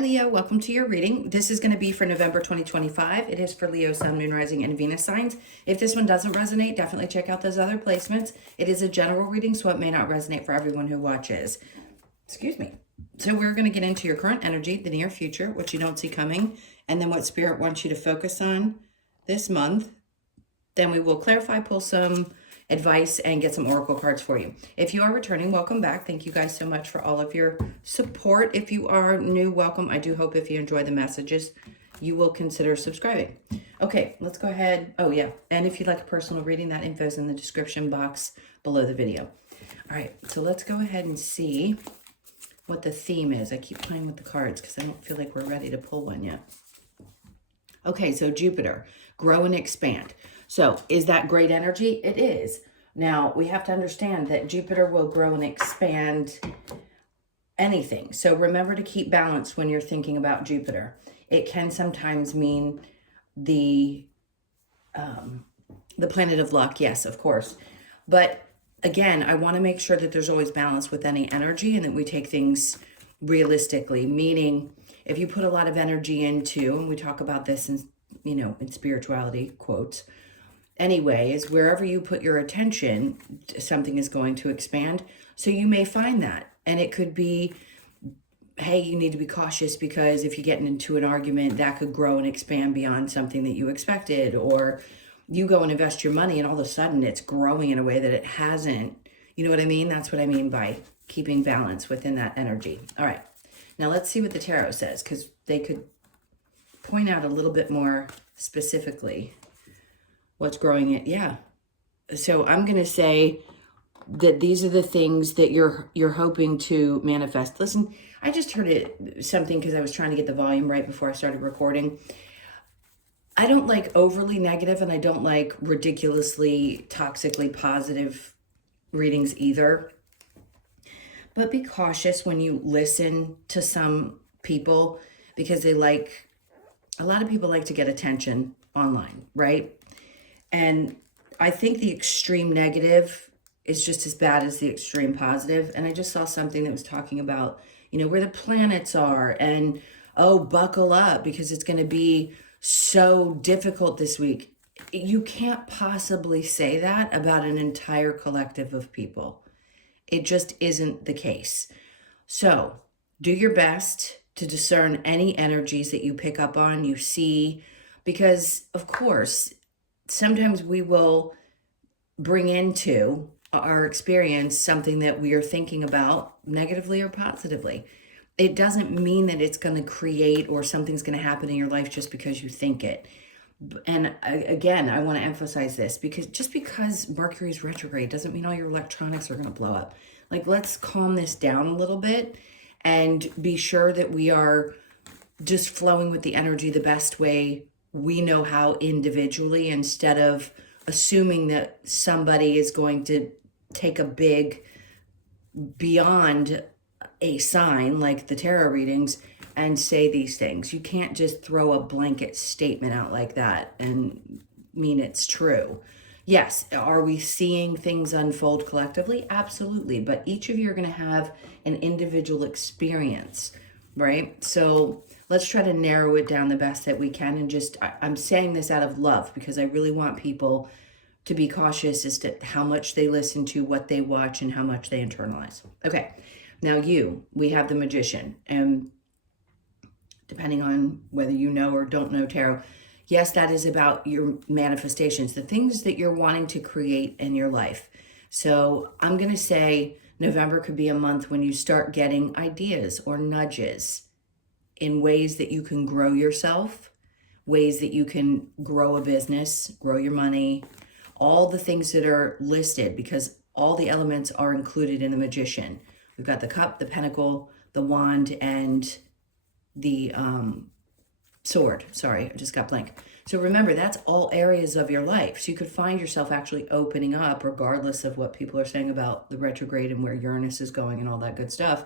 Leo, welcome to your reading. This is going to be for November 2025. It is for Leo, Sun, Moon, Rising, and Venus signs. If this one doesn't resonate, definitely check out those other placements. It is a general reading, so it may not resonate for everyone who watches. Excuse me. So we're going to get into your current energy, the near future, what you don't see coming, and then what Spirit wants you to focus on this month. Then we will clarify, pull some advice, and get some oracle cards for you. If you are returning, welcome back. Thank you guys so much for all of your support. If you are new, welcome. I do hope if you enjoy the messages, you will consider subscribing. Okay, let's go ahead. Oh yeah, and if you'd like a personal reading, that info is in the description box below the video. All right, so let's go ahead and see what the theme is. I keep playing with the cards because I don't feel like we're ready to pull one yet. Okay, so Jupiter, grow and expand. So is that great energy? It is. Now, we have to understand that Jupiter will grow and expand anything. So remember to keep balance when you're thinking about Jupiter. It can sometimes mean the planet of luck, yes, of course. But again, I want to make sure that there's always balance with any energy and that we take things realistically, meaning if you put a lot of energy into, and we talk about this in, in spirituality, quotes, anyway, is wherever you put your attention, something is going to expand. So you may find that. And it could be, hey, you need to be cautious because if you get into an argument, that could grow and expand beyond something that you expected. Or you go and invest your money and all of a sudden it's growing in a way that it hasn't. You know what I mean? That's what I mean by keeping balance within that energy. All right. Now let's see what the tarot says, because they could point out a little bit more specifically what's growing it. Yeah. So I'm going to say that these are the things that you're hoping to manifest. Listen, I just heard something because I was trying to get the volume right before I started recording. I don't like overly negative and I don't like ridiculously toxically positive readings either. But be cautious when you listen to some people because a lot of people like to get attention online, right? And I think the extreme negative is just as bad as the extreme positive. And I just saw something that was talking about, where the planets are and, oh, buckle up because it's going to be so difficult this week. You can't possibly say that about an entire collective of people. It just isn't the case. So do your best to discern any energies that you pick up on, you see, because of course, sometimes we will bring into our experience something that we are thinking about negatively or positively. It doesn't mean that it's going to create or something's going to happen in your life just because you think it. And again, I want to emphasize this because just because Mercury's retrograde doesn't mean all your electronics are going to blow up. Let's calm this down a little bit and be sure that we are just flowing with the energy the best way we know how individually, instead of assuming that somebody is going to take a big beyond a sign like the tarot readings and say these things. You can't just throw a blanket statement out like that and mean it's true. Yes, are we seeing things unfold collectively? Absolutely. But each of you are going to have an individual experience, right? So let's try to narrow it down the best that we can. And I'm saying this out of love because I really want people to be cautious as to how much they listen to, what they watch, and how much they internalize. Okay, now we have the Magician. And depending on whether you know or don't know tarot, yes, that is about your manifestations, the things that you're wanting to create in your life. So I'm going to say November could be a month when you start getting ideas or nudges in ways that you can grow yourself, ways that you can grow a business, grow your money, all the things that are listed, because all the elements are included in the Magician. We've got the cup, the pentacle, the wand, and the sword. Sorry, I just got blank. So remember, that's all areas of your life. So you could find yourself actually opening up regardless of what people are saying about the retrograde and where Uranus is going and all that good stuff.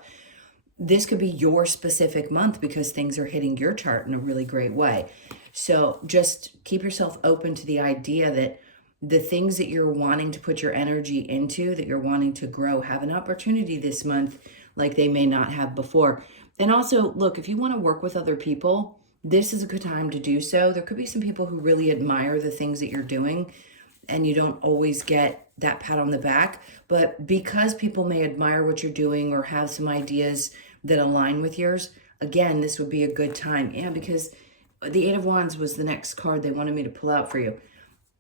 This could be your specific month because things are hitting your chart in a really great way. So just keep yourself open to the idea that the things that you're wanting to put your energy into, that you're wanting to grow, have an opportunity this month like they may not have before. And also, look, if you want to work with other people, this is a good time to do so. There could be some people who really admire the things that you're doing, and you don't always get that pat on the back. But because people may admire what you're doing or have some ideas that align with yours, again, this would be a good time. Yeah, because the Eight of Wands was the next card they wanted me to pull out for you.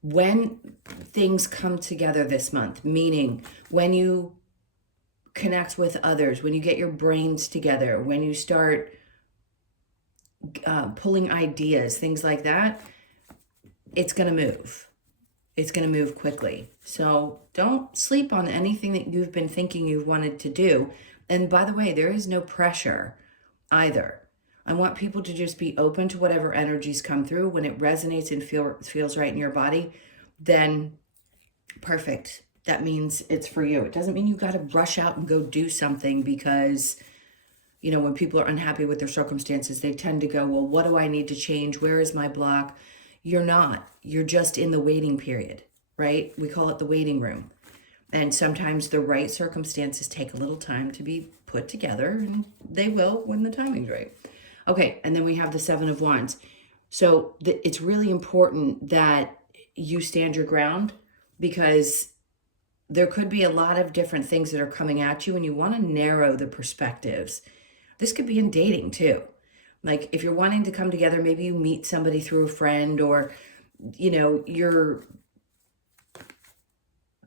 When things come together this month, meaning when you connect with others, when you get your brains together, when you start pulling ideas, things like that, it's going to move. It's going to move quickly. So don't sleep on anything that you've been thinking you've wanted to do. And by the way, there is no pressure either. I want people to just be open to whatever energies come through. When it resonates and feels right in your body, then perfect. That means it's for you. It doesn't mean you got to rush out and go do something because, when people are unhappy with their circumstances, they tend to go, well, what do I need to change? Where is my block? You're not. You're just in the waiting period, right? We call it the waiting room. And sometimes the right circumstances take a little time to be put together, and they will when the timing's right. Okay, and then we have the Seven of Wands. So it's really important that you stand your ground, because there could be a lot of different things that are coming at you, and you want to narrow the perspectives. This could be in dating too. Like if you're wanting to come together, maybe you meet somebody through a friend, or, you're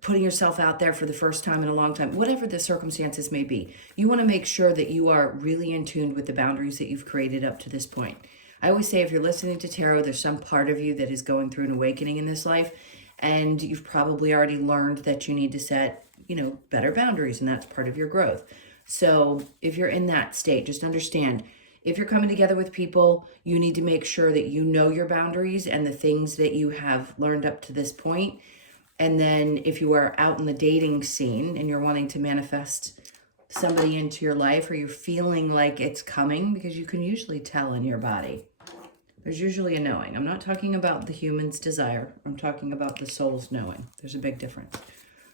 putting yourself out there for the first time in a long time, whatever the circumstances may be. You want to make sure that you are really in tune with the boundaries that you've created up to this point. I always say, if you're listening to tarot, there's some part of you that is going through an awakening in this life, and you've probably already learned that you need to set, better boundaries, and that's part of your growth. So if you're in that state, just understand, if you're coming together with people, you need to make sure that you know your boundaries and the things that you have learned up to this point. And then if you are out in the dating scene and you're wanting to manifest somebody into your life, or you're feeling like it's coming, because you can usually tell in your body. There's usually a knowing. I'm not talking about the human's desire. I'm talking about the soul's knowing. There's a big difference.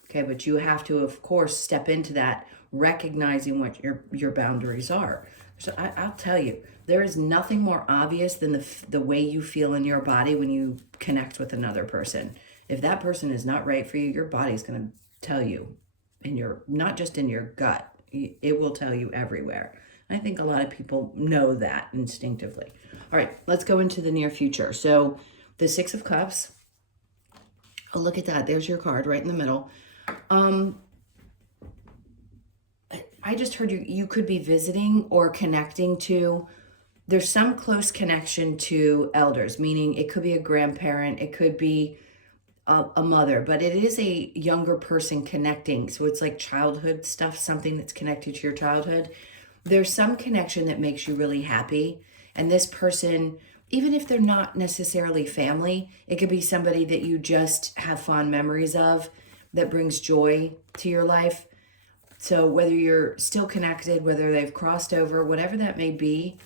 Okay, but you have to, of course, step into that, recognizing what your boundaries are. So I'll tell you, there is nothing more obvious than the way you feel in your body when you connect with another person. If that person is not right for you, your body's going to tell you, not just in your gut, it will tell you everywhere. I think a lot of people know that instinctively. All right, let's go into the near future. So the Six of Cups. Oh, look at that. There's your card right in the middle. I just heard you could be visiting or connecting to, there's some close connection to elders, meaning it could be a grandparent, it could be a mother, but it is a younger person connecting. So it's like childhood stuff, something that's connected to your childhood. There's some connection that makes you really happy. And this person, even if they're not necessarily family, it could be somebody that you just have fond memories of, that brings joy to your life. So whether you're still connected, whether they've crossed over, whatever that may be,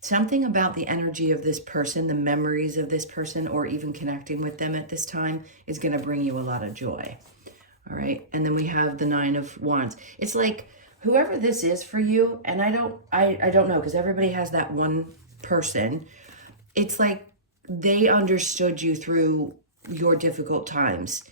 something about the energy of this person, the memories of this person, or even connecting with them at this time is going to bring you a lot of joy. All right. And then we have the Nine of Wands. It's like whoever this is for you, and I don't know, because everybody has that one person. It's like they understood you through your difficult times.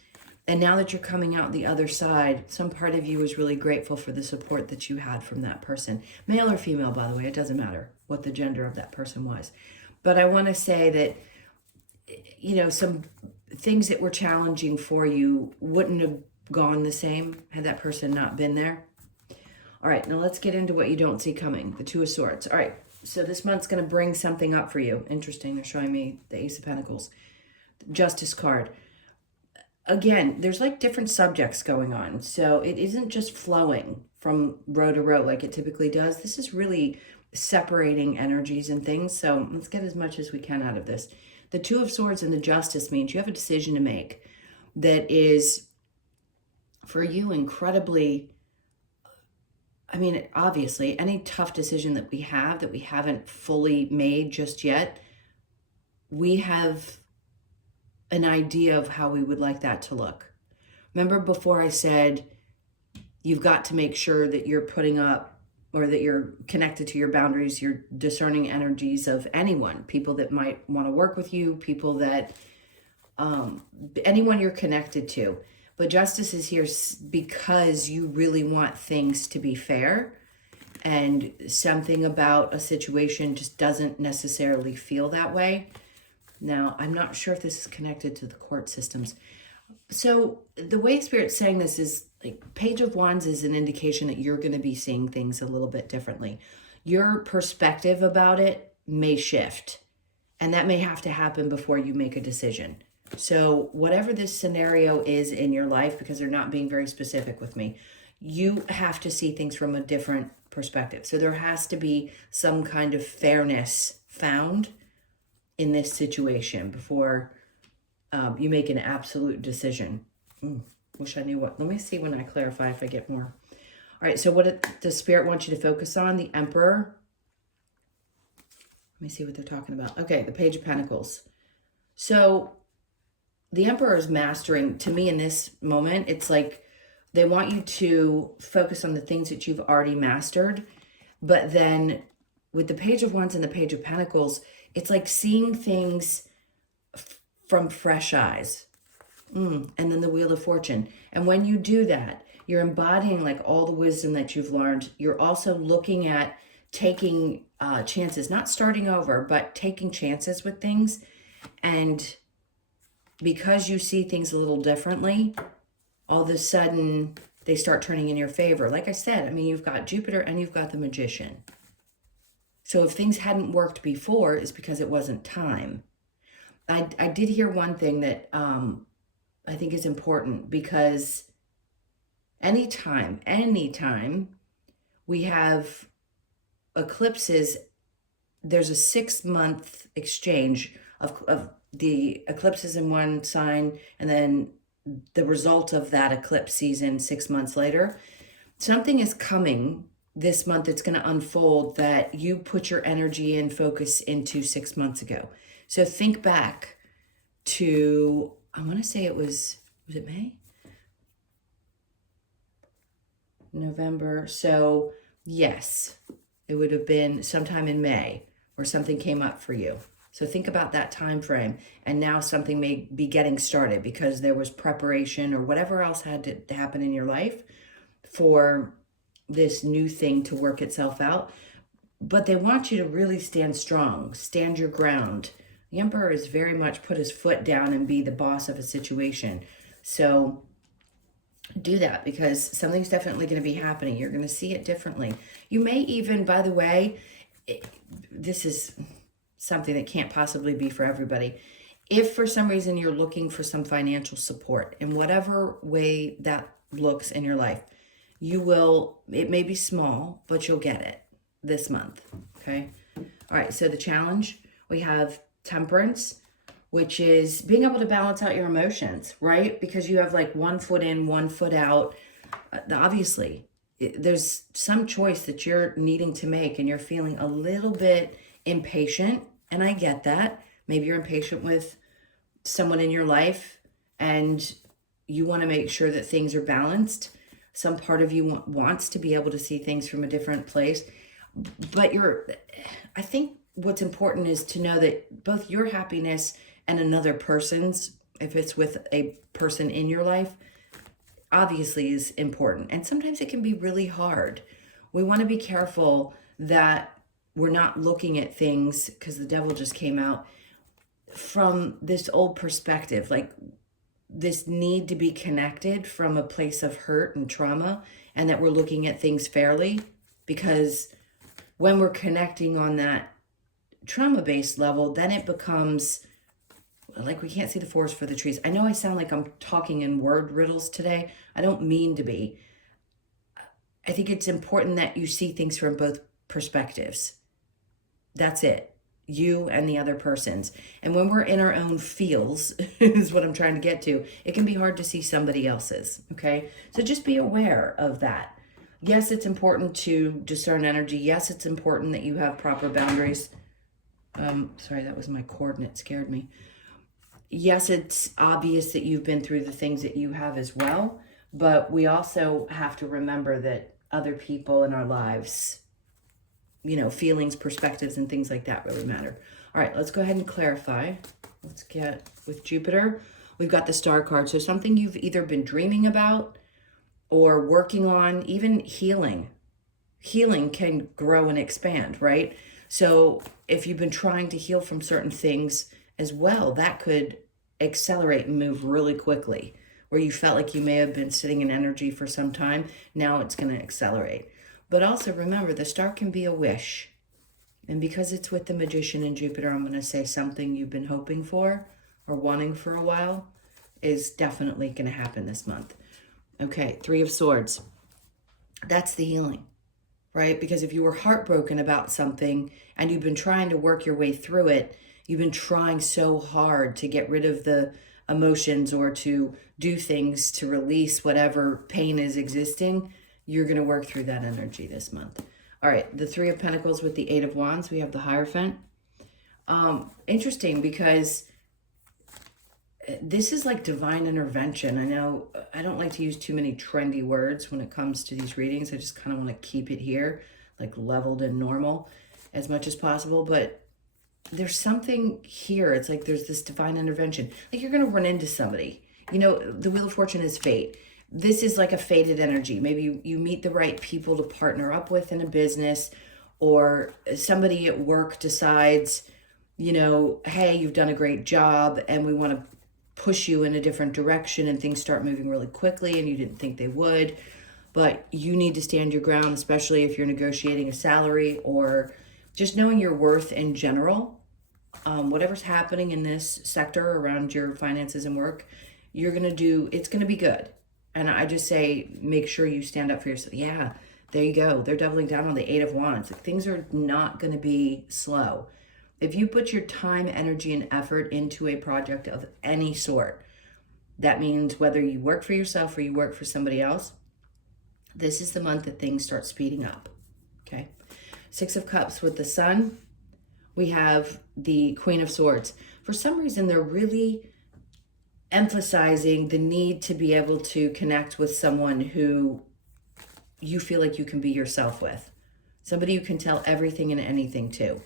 And now that you're coming out the other side, some part of you is really grateful for the support that you had from that person. Male or female, by the way, it doesn't matter what the gender of that person was. But I want to say that, some things that were challenging for you wouldn't have gone the same had that person not been there. All right, now let's get into what you don't see coming, the Two of Swords. All right, so this month's going to bring something up for you. Interesting, they're showing me the Ace of Pentacles. Justice card. Again, there's like different subjects going on. So it isn't just flowing from row to row like it typically does. This is really separating energies and things. So let's get as much as we can out of this. The Two of Swords and the Justice means you have a decision to make that is, for you, incredibly, obviously, any tough decision that we have that we haven't fully made just yet, we have an idea of how we would like that to look. Remember before I said you've got to make sure that you're putting up or that you're connected to your boundaries, you're discerning energies of anyone, people that might want to work with you, people that, anyone you're connected to. But justice is here because you really want things to be fair, and something about a situation just doesn't necessarily feel that way. Now, I'm not sure if this is connected to the court systems. So the way Spirit's saying this is like Page of Wands is an indication that you're going to be seeing things a little bit differently. Your perspective about it may shift, and that may have to happen before you make a decision. So whatever this scenario is in your life, because they're not being very specific with me, you have to see things from a different perspective. So there has to be some kind of fairness found in this situation before you make an absolute decision. Wish I knew what. Let me see when I clarify if I get more. All right, so what does Spirit want you to focus on? The Emperor. Let me see what they're talking about. Okay, the Page of Pentacles. So the Emperor is mastering, to me in this moment, it's like they want you to focus on the things that you've already mastered. But then with the Page of Wands and the Page of Pentacles, it's like seeing things from fresh eyes. And then the Wheel of Fortune. And when you do that, you're embodying like all the wisdom that you've learned. You're also looking at taking chances, not starting over, but taking chances with things. And because you see things a little differently, all of a sudden they start turning in your favor. Like I said, I mean, you've got Jupiter and you've got the Magician. So if things hadn't worked before, it's because it wasn't time. I did hear one thing that I think is important, because anytime we have eclipses, there's a 6-month exchange of the eclipses in one sign, and then the result of that eclipse season 6 months later. Something is coming this month. It's going to unfold that you put your energy and focus into 6 months ago. So think back to, I want to say was it May? November. So yes, it would have been sometime in May where something came up for you. So think about that time frame, and now something may be getting started because there was preparation or whatever else had to happen in your life for this new thing to work itself out. But they want you to really stand strong, stand your ground. The Emperor is very much put his foot down and be the boss of a situation. So do that, because something's definitely going to be happening. You're going to see it differently. You may even, by the way, this is something that can't possibly be for everybody. If for some reason you're looking for some financial support in whatever way that looks in your life, you will, it may be small, but you'll get it this month. Okay. All right. So the challenge, we have Temperance, which is being able to balance out your emotions, right? Because you have like 1 foot in, 1 foot out. Obviously, there's some choice that you're needing to make, and you're feeling a little bit impatient. And I get that. Maybe you're impatient with someone in your life and you want to make sure that things are balanced. Some part of you wants to be able to see things from a different place. But I think what's important is to know that both your happiness and another person's, if it's with a person in your life, obviously is important. And sometimes it can be really hard. We want to be careful that we're not looking at things, because the devil just came out, from this old perspective, like this need to be connected from a place of hurt and trauma, and that we're looking at things fairly. Because when we're connecting on that trauma-based level, then it becomes like we can't see the forest for the trees. I know I sound like I'm talking in word riddles today. I don't mean to be. I think it's important that you see things from both perspectives. That's it. You and the other person's. And when we're in our own feels, is what I'm trying to get to, it can be hard to see somebody else's. Okay. So just be aware of that. Yes, it's important to discern energy. Yes, it's important that you have proper boundaries. Sorry, that was my cord and it scared me. Yes, it's obvious that you've been through the things that you have as well, but we also have to remember that other people in our lives feelings, perspectives, and things like that really matter. All right, let's go ahead and clarify. Let's get with Jupiter. We've got the star card. So something you've either been dreaming about or working on, even healing. Healing can grow and expand, right? So if you've been trying to heal from certain things as well, that could accelerate and move really quickly. Where you felt like you may have been sitting in energy for some time, now it's going to accelerate. But also remember, the star can be a wish. And because it's with the Magician and Jupiter, I'm going to say something you've been hoping for or wanting for a while is definitely going to happen this month. Okay, Three of Swords. That's the healing, right? Because if you were heartbroken about something and you've been trying to work your way through it, you've been trying so hard to get rid of the emotions or to do things to release whatever pain is existing, you're going to work through that energy this month. All right, the Three of Pentacles with the Eight of Wands, we have the Hierophant. Interesting because this is like divine intervention. I know I don't like to use too many trendy words when it comes to these readings. I just kind of want to keep it here, like leveled and normal as much as possible. But there's something here. It's like there's this divine intervention. Like you're going to run into somebody. The Wheel of Fortune is fate. This is like a fated energy. Maybe you meet the right people to partner up with in a business, or somebody at work decides, hey, you've done a great job and we want to push you in a different direction, and things start moving really quickly and you didn't think they would. But you need to stand your ground, especially if you're negotiating a salary or just knowing your worth in general. Whatever's happening in this sector around your finances and work, it's going to be good. And I just say, make sure you stand up for yourself. Yeah, there you go. They're doubling down on the Eight of Wands. Like, things are not going to be slow. If you put your time, energy, and effort into a project of any sort, that means whether you work for yourself or you work for somebody else, this is the month that things start speeding up. Okay. Six of Cups with the Sun. We have the Queen of Swords. For some reason, they're really emphasizing the need to be able to connect with someone who you feel like you can be yourself with. Somebody you can tell everything and anything to.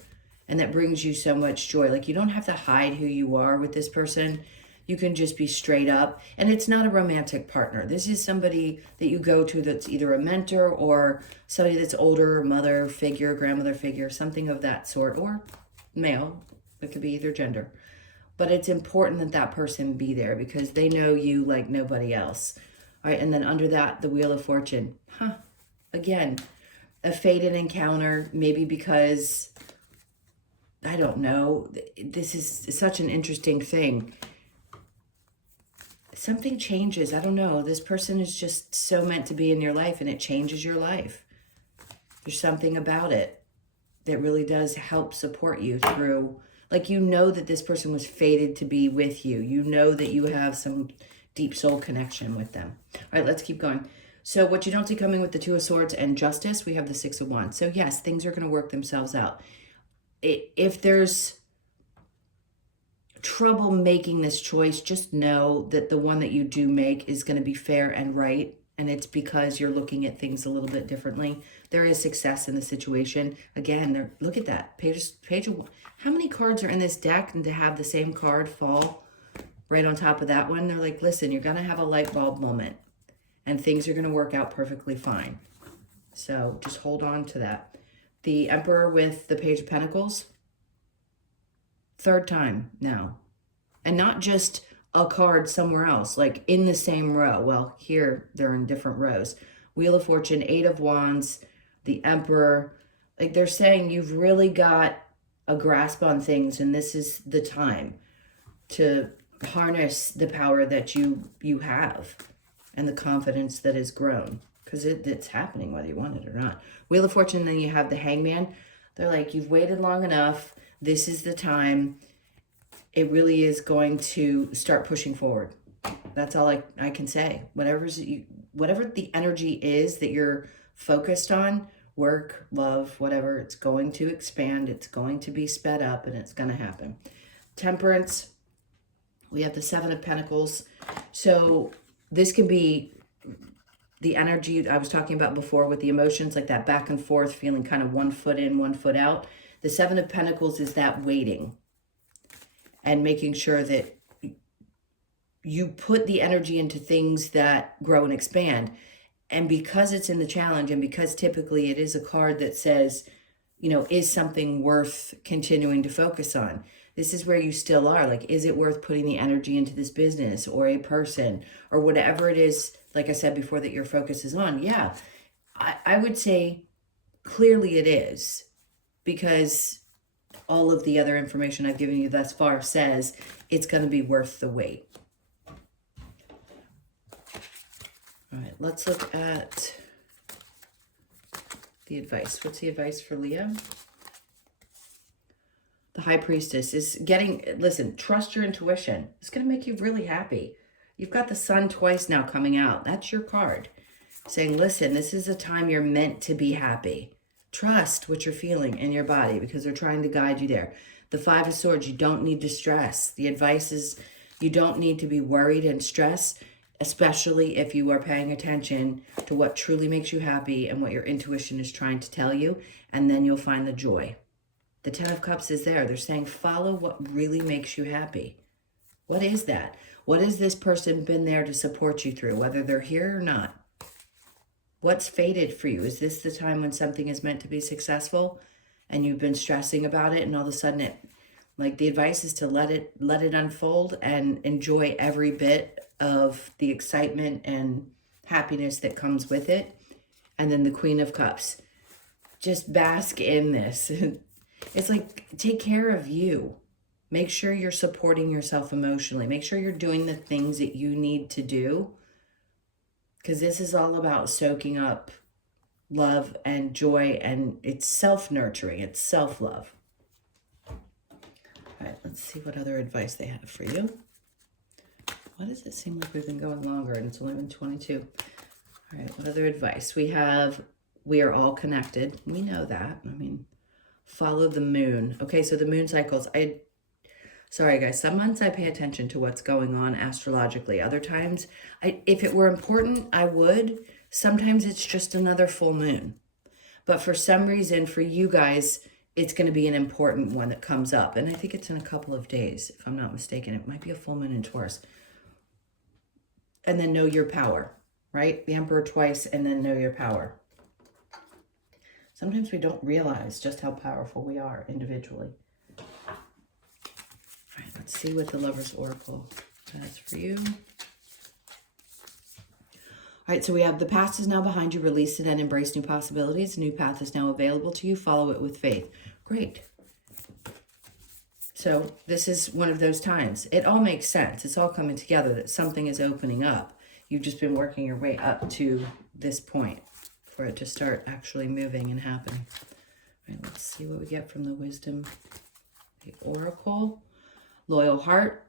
And that brings you so much joy. Like, you don't have to hide who you are with this person. You can just be straight up. And it's not a romantic partner. This is somebody that you go to that's either a mentor or somebody that's older, mother figure, grandmother figure, something of that sort, or male. It could be either gender. But it's important that that person be there because they know you like nobody else. All right, and then under that, the Wheel of Fortune. Again, a fated encounter, maybe because, I don't know, this is such an interesting thing. Something changes. I don't know. This person is just so meant to be in your life, and it changes your life. There's something about it that really does help support you through. Like, that this person was fated to be with you. That you have some deep soul connection with them. All right, let's keep going. So what you don't see coming with the Two of Swords and Justice, we have the Six of Wands. So yes, things are going to work themselves out. If there's trouble making this choice, just know that the one that you do make is going to be fair and right. And it's because you're looking at things a little bit differently. There is success in the situation. Again, look at that. Page of, how many cards are in this deck? And to have the same card fall right on top of that one, they're like, listen, you're going to have a light bulb moment. And things are going to work out perfectly fine. So just hold on to that. The Emperor with the Page of Pentacles. Third time now. And not just a card somewhere else, like in the same row. Well, here they're in different rows. Wheel of Fortune, Eight of Wands, the Emperor. Like, they're saying you've really got a grasp on things, and this is the time to harness the power that you have and the confidence that has grown, because it's happening whether you want it or not. Wheel of Fortune, and then you have the Hangman. They're like, you've waited long enough. This is the time. It really is going to start pushing forward. That's all I can say. Whatever the energy is that you're focused on, work, love, whatever, it's going to expand. It's going to be sped up, and it's going to happen. Temperance, we have the Seven of Pentacles. So this the energy I was talking about before with the emotions, like that back and forth, feeling kind of one foot in, one foot out. The Seven of Pentacles is that waiting and making sure that you put the energy into things that grow and expand. And because it's in the challenge, and because typically it is a card that says, you know, is something worth continuing to focus on? This is where you still are. Like, is it worth putting the energy into this business or a person or whatever it is, like I said before, that your focus is on? Yeah, I would say clearly it is, because all of the other information I've given you thus far says it's going to be worth the wait. All right, let's look at the advice. What's the advice for Leo? The High Priestess is getting, listen, trust your intuition. It's going to make you really happy. You've got the Sun twice now coming out. That's your card. Saying, listen, this is a time you're meant to be happy. Trust what you're feeling in your body, because they're trying to guide you there. The Five of Swords, you don't need to stress. The advice is you don't need to be worried and stressed, especially if you are paying attention to what truly makes you happy and what your intuition is trying to tell you, and then you'll find the joy. The Ten of Cups is there. They're saying, follow what really makes you happy. What is that? What has this person been there to support you through, whether they're here or not? What's fated for you? Is this the time when something is meant to be successful and you've been stressing about it, and all of a sudden it, like, the advice is to let it unfold and enjoy every bit of the excitement and happiness that comes with it. And then the Queen of Cups. Just bask in this. It's like, take care of you. Make sure you're supporting yourself emotionally. Make sure you're doing the things that you need to do, because this is all about soaking up love and joy, and it's self-nurturing. It's self-love. All right, let's see what other advice they have for you. Why does it seem like we've been going longer and it's only been 22? All right, what other advice? We have, we are all connected. We know that. I mean, follow the moon. Okay, so the moon cycles. Sorry guys, some months I pay attention to what's going on astrologically. Other times, if it were important, I would. Sometimes it's just another full moon. But for some reason, for you guys, it's going to be an important one that comes up. And I think it's in a couple of days, if I'm not mistaken. It might be a full moon in Taurus. And then know your power, right? The Emperor twice, and then know your power. Sometimes we don't realize just how powerful we are individually. All right, let's see what the Lover's Oracle has for you. All right, so we have the past is now behind you. Release it and embrace new possibilities. A new path is now available to you. Follow it with faith. Great. So this is one of those times. It all makes sense. It's all coming together, that something is opening up. You've just been working your way up to this point for it to start actually moving and happening. All right, let's see what we get from the Wisdom, the Oracle. Loyal heart.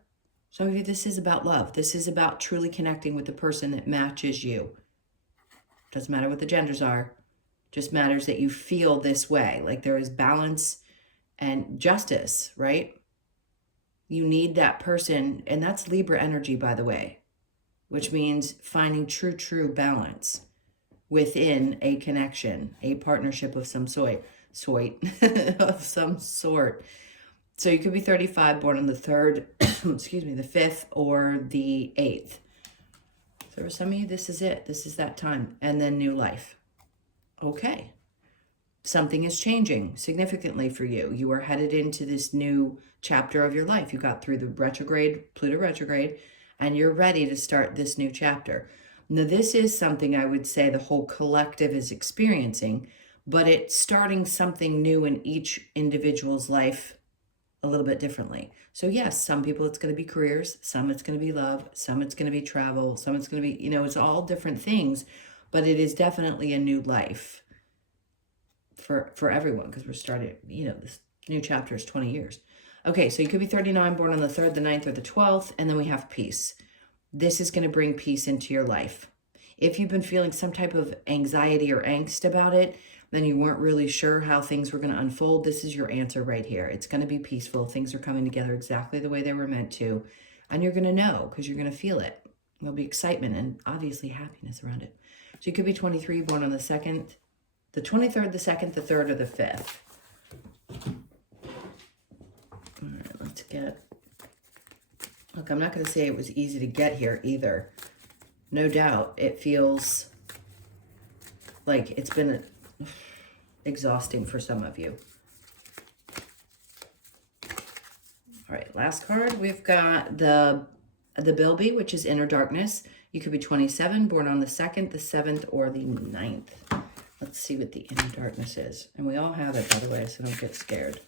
Some of you, this is about love. This is about truly connecting with the person that matches you. Doesn't matter what the genders are. Just matters that you feel this way. Like there is balance and justice, right? You need that person. And that's Libra energy, by the way, which means finding true balance within a connection, a partnership of some sort. Of some sort. So you could be 35, born on the 3rd, excuse me, the 5th or the 8th. So for some of you, this is it. This is that time. And then new life. Okay. Something is changing significantly for you. You are headed into this new chapter of your life. You got through the retrograde, Pluto retrograde, and you're ready to start this new chapter. Now, this is something I would say the whole collective is experiencing, but it's starting something new in each individual's life a little bit differently. So yes, some people it's going to be careers, some it's going to be love, some it's going to be travel, some it's going to be, you know, it's all different things, but it is definitely a new life for everyone, because we're starting, you know, this new chapter is 20 years. Okay, so you could be 39, born on the 3rd, the 9th, or the 12th, and then we have peace. This is going to bring peace into your life. If you've been feeling some type of anxiety or angst about it, then you weren't really sure how things were going to unfold, this is your answer right here. It's going to be peaceful. Things are coming together exactly the way they were meant to. And you're going to know, because you're going to feel it. There'll be excitement and obviously happiness around it. So you could be 23, born on the 2nd, the 23rd, the 2nd, the 3rd, or the 5th. All right, let's get... Look, I'm not going to say it was easy to get here either. No doubt, it feels like it's been exhausting for some of you. All right, last card. We've got the Bilby, which is inner darkness. You could be 27, born on the 2nd, the 7th, or the 9th. Let's see what the inner darkness is. And we all have it, by the way, so don't get scared.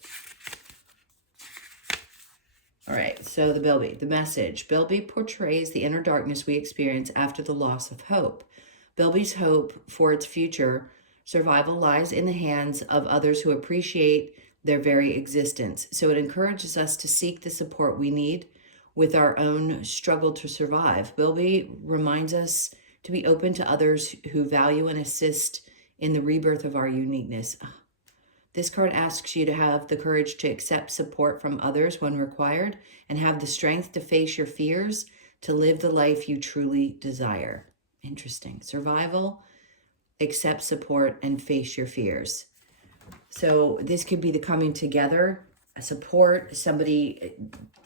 All right, so the Bilby, the message. Bilby portrays the inner darkness we experience after the loss of hope. Bilby's hope for its future survival lies in the hands of others who appreciate their very existence. So it encourages us to seek the support we need with our own struggle to survive. Bilby reminds us to be open to others who value and assist in the rebirth of our uniqueness. This card asks you to have the courage to accept support from others when required and have the strength to face your fears, to live the life you truly desire. Interesting. Survival, accept support, and face your fears. So this could be the coming together, a support, somebody,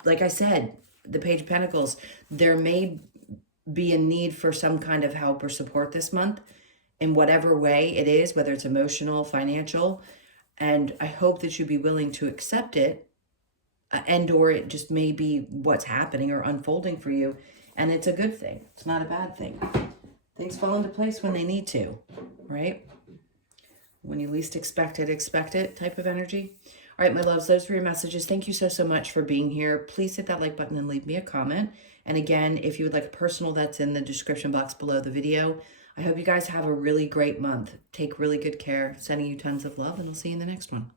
like I said, the Page of Pentacles, there may be a need for some kind of help or support this month in whatever way it is, whether it's emotional, financial, and I hope that you'd be willing to accept it, and or it just may be what's happening or unfolding for you, and it's a good thing. It's not a bad thing. Things fall into place when they need to, right? When you least expect it type of energy. All right, my loves, those were your messages. Thank you so, so much for being here. Please hit that like button and leave me a comment. And again, if you would like a personal, that's in the description box below the video. I hope you guys have a really great month. Take really good care. Sending you tons of love, and I'll see you in the next one.